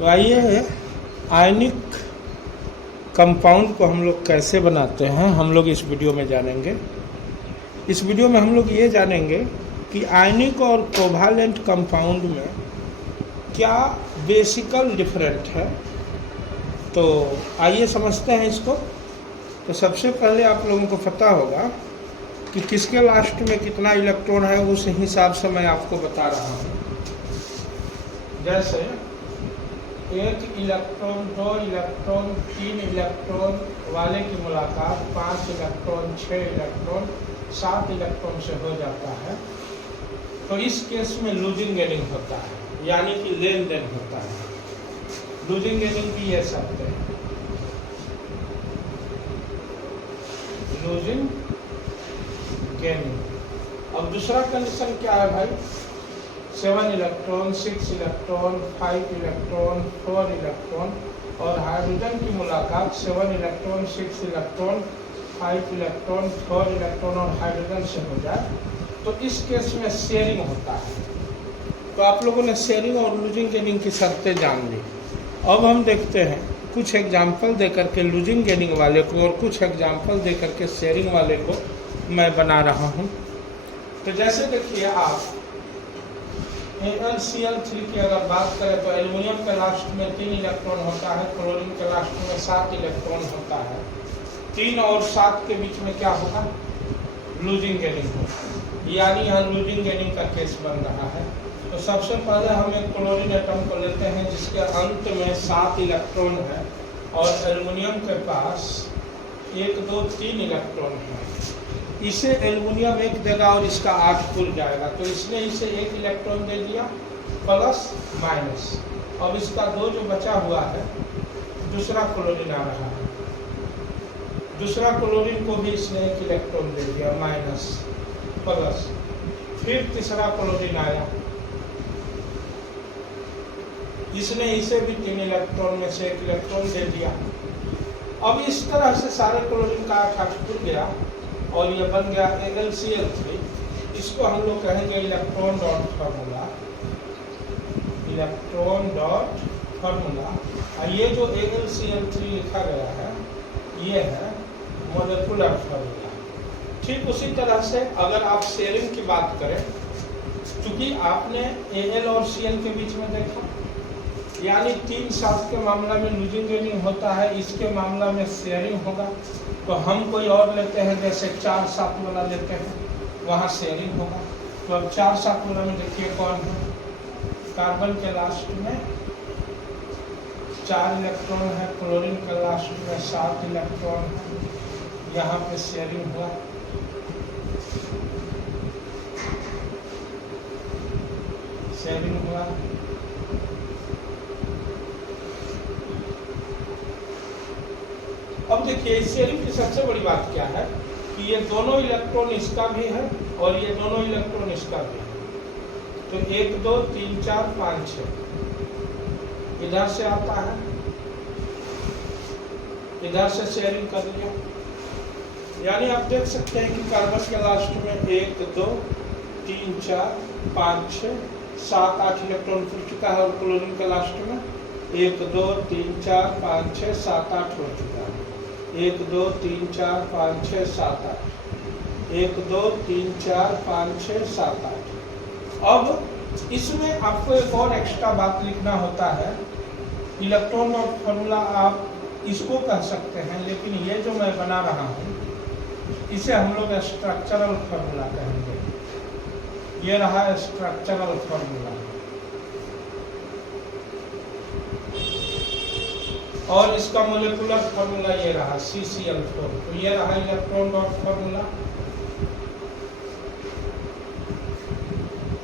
तो आइए ionic compound को हम लोग कैसे बनाते हैं हम लोग इस वीडियो में जानेंगे। इस वीडियो में हम लोग ये जानेंगे कि आयनिक और कोवालेंट कंपाउंड में क्या बेसिकल डिफरेंट है। तो आइए समझते हैं इसको। तो सबसे पहले आप लोगों को पता होगा कि किसके लास्ट में कितना इलेक्ट्रॉन है, उस हिसाब से मैं आपको बता रहा हूँ। जैसे 1 इलेक्ट्रॉन 2 इलेक्ट्रॉन 3 इलेक्ट्रॉन वाले की मुलाकात 5 इलेक्ट्रॉन 6 इलेक्ट्रॉन 7 इलेक्ट्रॉन से हो जाता है, तो इस केस में लूजिंग गेनिंग होता है, यानी कि लेन देन होता है। लूजिंग गेनिंग की ये शब्द है, लूजिंग गेनिंग। अब दूसरा कंडीशन क्या है भाई, 7 इलेक्ट्रॉन 6 इलेक्ट्रॉन 5 इलेक्ट्रॉन 4 इलेक्ट्रॉन और हाइड्रोजन की मुलाकात 7 इलेक्ट्रॉन 6 इलेक्ट्रॉन 5 इलेक्ट्रॉन 4 इलेक्ट्रॉन और हाइड्रोजन से हो जाए, तो इस केस में शेयरिंग होता है। तो आप लोगों ने शेयरिंग और लूजिंग गेनिंग की शर्तें जान ली। अब हम देखते हैं कुछ एग्जाम्पल देकर के लूजिंग गेनिंग वाले को और कुछ एग्जाम्पल देकर के शेयरिंग वाले को मैं बना रहा हूँ। तो जैसे देखिए आप AlCl3 की अगर बात करें तो एल्युमिनियम के लास्ट में 3 इलेक्ट्रॉन होता है, क्लोरीन के लास्ट में 7 इलेक्ट्रॉन होता है। 3 और 7 के बीच में क्या होगा, लूजिंग गेनिंग होगा, यानी यहाँ लूजिंग गेनिंग का केस बन रहा है। तो सबसे पहले हम एक क्लोरीन एटम को लेते हैं जिसके अंत में 7 इलेक्ट्रॉन है और एल्युमिनियम के पास 1 2 3 इलेक्ट्रॉन है। इसे एल्युमिनियम 1 देगा और इसका 8 खुल जाएगा, तो इसने इसे 1 इलेक्ट्रॉन दे दिया प्लस माइनस। अब इसका 2 जो बचा हुआ है, दूसरा क्लोरीन आ रहा है, दूसरा क्लोरीन को भी इसने 1 इलेक्ट्रॉन दे दिया माइनस प्लस। फिर तीसरा क्लोरीन आया, इसने इसे भी 3 इलेक्ट्रॉन में से 1 इलेक्ट्रॉन दे दिया। अब इस तरह से सारे क्लोरीन का 8 खुल गया और ये बन गया AlCl3। इसको हम लोग कहेंगे electron dot formula, electron dot formula. और ये जो AlCl3 लिखा गया है ये है मोलेकुलर फार्मूला। ठीक उसी तरह से अगर आप शेयरिंग की बात करें, चूंकि आपने Al और Cl के बीच में देखा, यानी 3 7 के मामला में लूजिंग गेनिंग होता है, इसके मामला में शेयरिंग होगा। तो हम कोई और लेते हैं, जैसे 4 7 वाला लेते हैं, वहाँ शेयरिंग होगा। तो अब 4 7 वाला में देखिए कौन है, कार्बन के लास्ट में 4 इलेक्ट्रॉन है, क्लोरीन के लास्ट में 7 इलेक्ट्रॉन है, यहाँ पे शेयरिंग हुआ। शेयरिंग हुआ। अब देखिए शेयरिंग की सबसे बड़ी बात क्या है कि ये दोनों इलेक्ट्रॉन इसका भी है और ये दोनों इलेक्ट्रॉन इसका भी है। तो 1 2 3 4 5 6 इधर से आता है, इधर से शेयरिंग कर लिया। यानी आप देख सकते हैं कि कार्बन के लास्ट में 1 2 3 4 5 6 7 8 इलेक्ट्रॉन खुल चुका है और क्लोरीन के लास्ट में 1 2 3 4 5 6 7 8 हो चुका है। 1 2 3 4 5 6 7 8 1 2 3 4 5 6 7 8। अब इसमें आपको एक और एक्स्ट्रा बात लिखना होता है। इलेक्ट्रॉन और फार्मूला आप इसको कह सकते हैं, लेकिन ये जो मैं बना रहा हूँ इसे हम लोग स्ट्रक्चरल फार्मूला कहेंगे। ये रहा स्ट्रक्चरल फार्मूला और इसका मोलेकुलर फार्मूला ये रहा CCl4। तो ये रहा इलेक्ट्रॉन डॉट फार्मूला,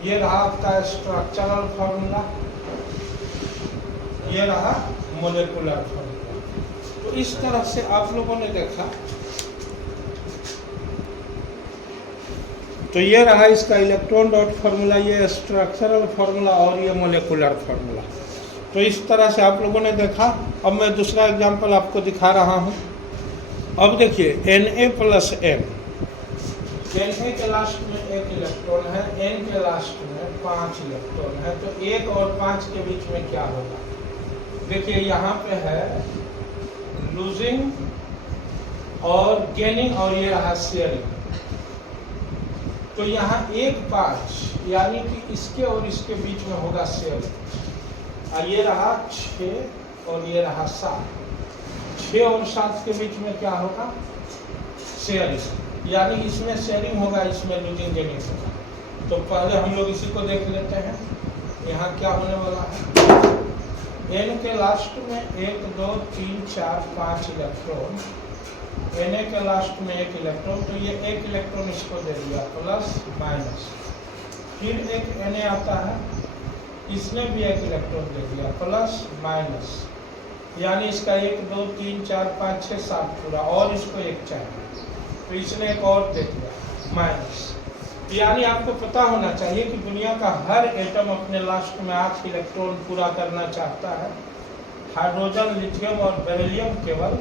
ये रहा आपका स्ट्रक्चरल फार्मूला, ये रहा मोलेकुलर फार्मूला। तो इस तरह से आप लोगों ने देखा। तो ये रहा इसका इलेक्ट्रॉन डॉट फार्मूला, ये स्ट्रक्चरल फार्मूला और ये मोलेकुलर फार्मूला। तो इस तरह से आप लोगों ने देखा। अब मैं दूसरा एग्जांपल आपको दिखा रहा हूँ। अब देखिए Na+N, Na के लास्ट में 1 इलेक्ट्रॉन है, N के लास्ट में 5 इलेक्ट्रॉन है। तो 1 और 5 के बीच में क्या होगा, देखिए यहाँ पे है लूजिंग और गेनिंग और ये रहा शेयरिंग। तो यहाँ 1-5 यानी कि इसके और इसके बीच में होगा शेयरिंग। और ये रहा 6 और ये रहा 7। 6 और 7 के बीच में क्या होगा? शेयरिंग। यानी इसमें शेयरिंग होगा, इसमें लूजिंग गेनिंग होगा। तो पहले हम लोग इसी को देख लेते हैं। यहाँ क्या होने वाला है? एन के लास्ट में 1 2 3 4 5 इलेक्ट्रॉन, Na के लास्ट में 1 इलेक्ट्रॉन, तो ये 1 इलेक्ट्रॉन इसको दे दिया प्लस माइनस। फिर एक Na आता है, इसने भी 1 इलेक्ट्रॉन दे दिया प्लस माइनस। यानी इसका 1 2 3 4 5 6 7 पूरा, और इसको 1 चाहिए, तो इसने एक और दे दिया माइनस। यानी आपको पता होना चाहिए कि दुनिया का हर एटम अपने लास्ट में 8 इलेक्ट्रॉन पूरा करना चाहता है। हाइड्रोजन, लिथियम और बेरिलियम केवल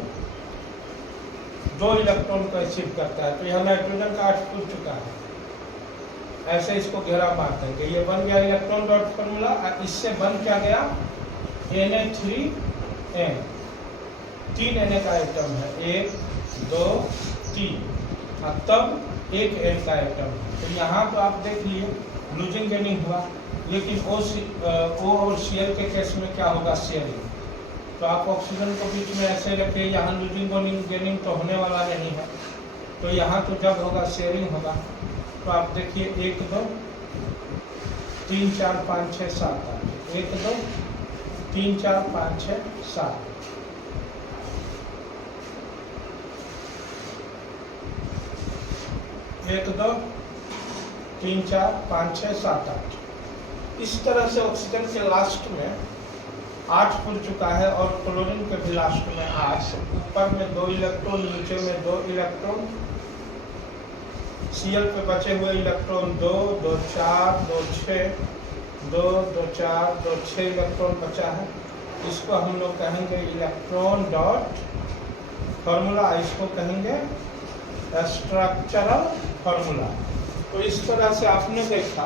2 इलेक्ट्रॉन को अचीव करता है। तो यह नाइट्रोजन का 8 पूर चुका है। ऐसे इसको घेरा मार देंगे। ये बन गया इलेक्ट्रॉन डॉट फॉर्मूला। इससे बन क्या गया? Na3n। 3 Na का एटम है, 1 2 3, और तब 1 N का एटम। तो यहाँ तो आप देख लिए लूजिंग गेनिंग हुआ, लेकिन O और Cl के केस में क्या होगा? शेयरिंग। तो आप ऑक्सीजन को बीच में ऐसे रखिए, यहाँ लूजिंग गेनिंग तो होने वाला नहीं है। तो यहाँ तो जब होगा शेयरिंग होगा। तो आप देखिए 1 2 3 4 5 6 7 8, 1 2 3 4 5 6 7। एक 2 3 4 5 6 7 8। इस तरह से ऑक्सीजन के लास्ट में 8 खुल चुका है, और क्लोरीन के भी लास्ट में 8। ऊपर में 2 इलेक्ट्रॉन, नीचे में 2 इलेक्ट्रॉन। Cl पे बचे हुए इलेक्ट्रॉन 2 2 4 2 6 2 2 4 2 6 इलेक्ट्रॉन बचा है। इसको हम लोग कहेंगे इलेक्ट्रॉन डॉट फॉर्मूला, इसको कहेंगे स्ट्रक्चरल फॉर्मूला। तो इस तरह से आपने देखा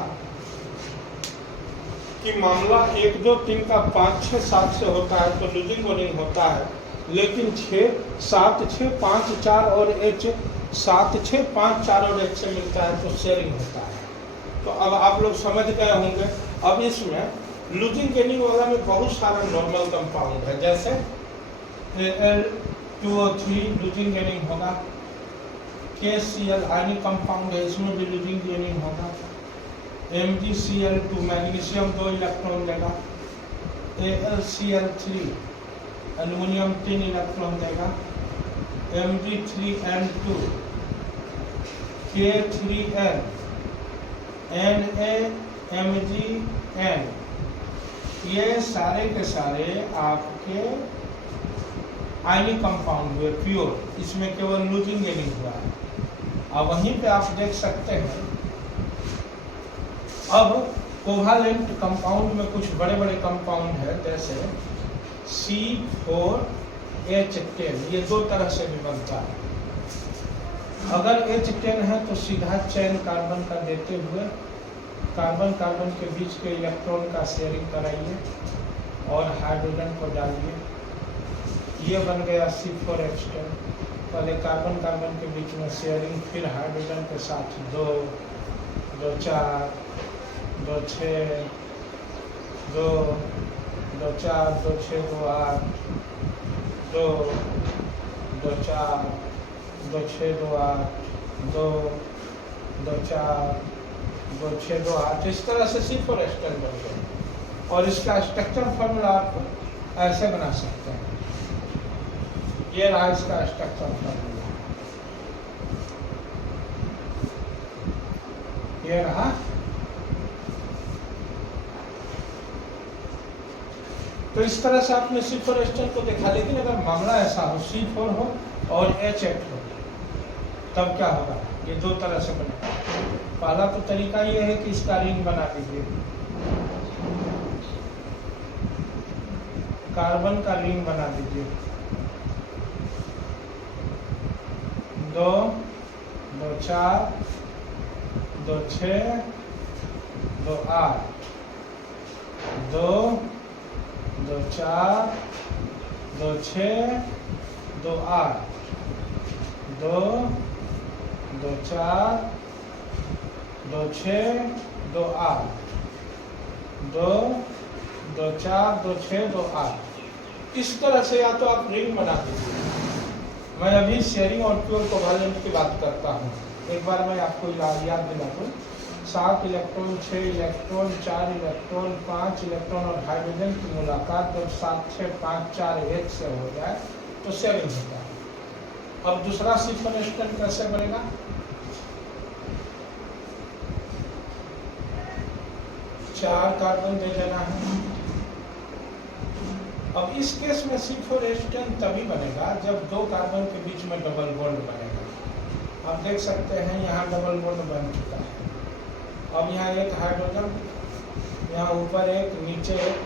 कि मामला 1 2 3 का 5 6 7 से होता है तो लूजिंग गेनिंग होता है, लेकिन 6 7 6 5 4 और H 7 6 5 4 और H से मिलता है तो शेयरिंग होता है। तो अब आप लोग समझ गए होंगे। अब इसमें लूजिंग गेनिंग वाला में बहुत सारा नॉर्मल कंपाउंड है, जैसे Al2O3 लूजिंग गेनिंग होगा। KCl आयनिक कंपाउंड है, इसमें भी लूजिंग गेनिंग होगा। MgCl2 मैग्नीशियम 2 इलेक्ट्रॉन देगा। AlCl3 एल्युमिनियम 3 इलेक्ट्रॉन देगा। Mg3n2 K3n NaMgN, ये सारे के सारे आपके आयनिक कंपाउंड हुए प्योर। इसमें केवल लूजिंग गेनिंग हुआ है। अब वहीं पे आप देख सकते हैं, अब कोवालेंट कंपाउंड में कुछ बड़े बड़े कंपाउंड है, जैसे C4H10, ये 2 तरह से भी बनता है। अगर H10 है तो सीधा चैन कार्बन का देते हुए कार्बन कार्बन के बीच के इलेक्ट्रॉन का शेयरिंग कराइए और हाइड्रोजन को डालिए। ये बन गया C4H10। पहले कार्बन कार्बन के बीच में शेयरिंग, फिर हाइड्रोजन के साथ 2 2 4 2 6 2 2 4 2 6 2 8 2 2 4 2 6 2 8 2 2 4 2 6 2 8। इस तरह से C4H10 बन गया। और इसका स्ट्रक्चर फॉर्मूला आप ऐसे बना सकते हैं। ये रहा इसका स्ट्रक्चर फॉर्मूला, ये रहा। तो इस तरह से आपने C4H10 को देखा। लेकिन अगर मामला ऐसा हो, C4 हो और H8 हो, तब क्या होगा? ये 2 तरह से बनेगा। पहला तो तरीका ये है कि इसका रिंग बना दीजिए, कार्बन का रिंग बना दीजिए। 2 2 4 2 6 2 8 2 2 4 2 6 2 8 2 2 4 2 6 2 8 2 2 4 2 6 2 8। इस तरह से या तो आप रिंग बना दीजिए। मैं अभी शेयरिंग और प्योर कोवैलेंट की बात करता हूँ। एक बार मैं आपको याद दिला दूँ। 7 इलेक्ट्रॉन, 6 इलेक्ट्रॉन, 4 इलेक्ट्रॉन, 5 इलेक्ट्रॉन और हाइड्रोजन की मुलाकात जब 7 6 5 4 1 से हो जाए तो शेयरिंग होता है। अब दूसरा सिफन स्टैंड कैसे बनेगा? 4 कार्बन दे देना है। अब इस केस में सिफोरेस्टन तभी बनेगा जब 2 कार्बन के बीच में डबल बॉन्ड बनेगा। आप देख सकते हैं यहाँ डबल बॉन्ड बन चुका है। अब यहाँ एक हाइड्रोजन, यहाँ ऊपर एक, नीचे एक।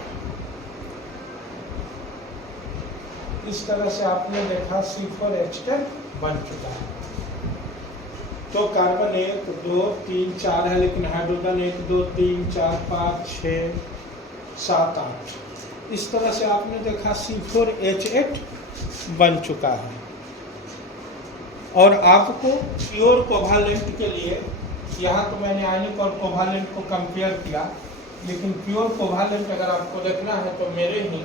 इस तरह से आपने देखा सिफोरेस्टन बन चुका है। तो कार्बन 1 2 3 4 है, लेकिन हाइड्रोजन 1 2 3 4 5 6 7 8। इस तरह से आपने देखा C4H8 बन चुका है। और आपको प्योर कोवैलेंट के लिए, यहाँ तो मैंने आयनिक और कोवैलेंट को कंपेयर किया, लेकिन प्योर कोवैलेंट अगर आपको देखना है तो मेरे ही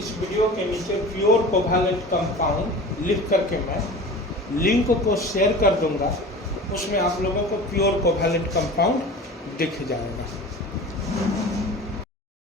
इस वीडियो के नीचे प्योर कोवैलेंट कंपाउंड लिख करके मैं लिंक को शेयर कर दूंगा। उसमें आप लोगों को प्योर कोवैलेंट कंपाउंड दिख जाएगा।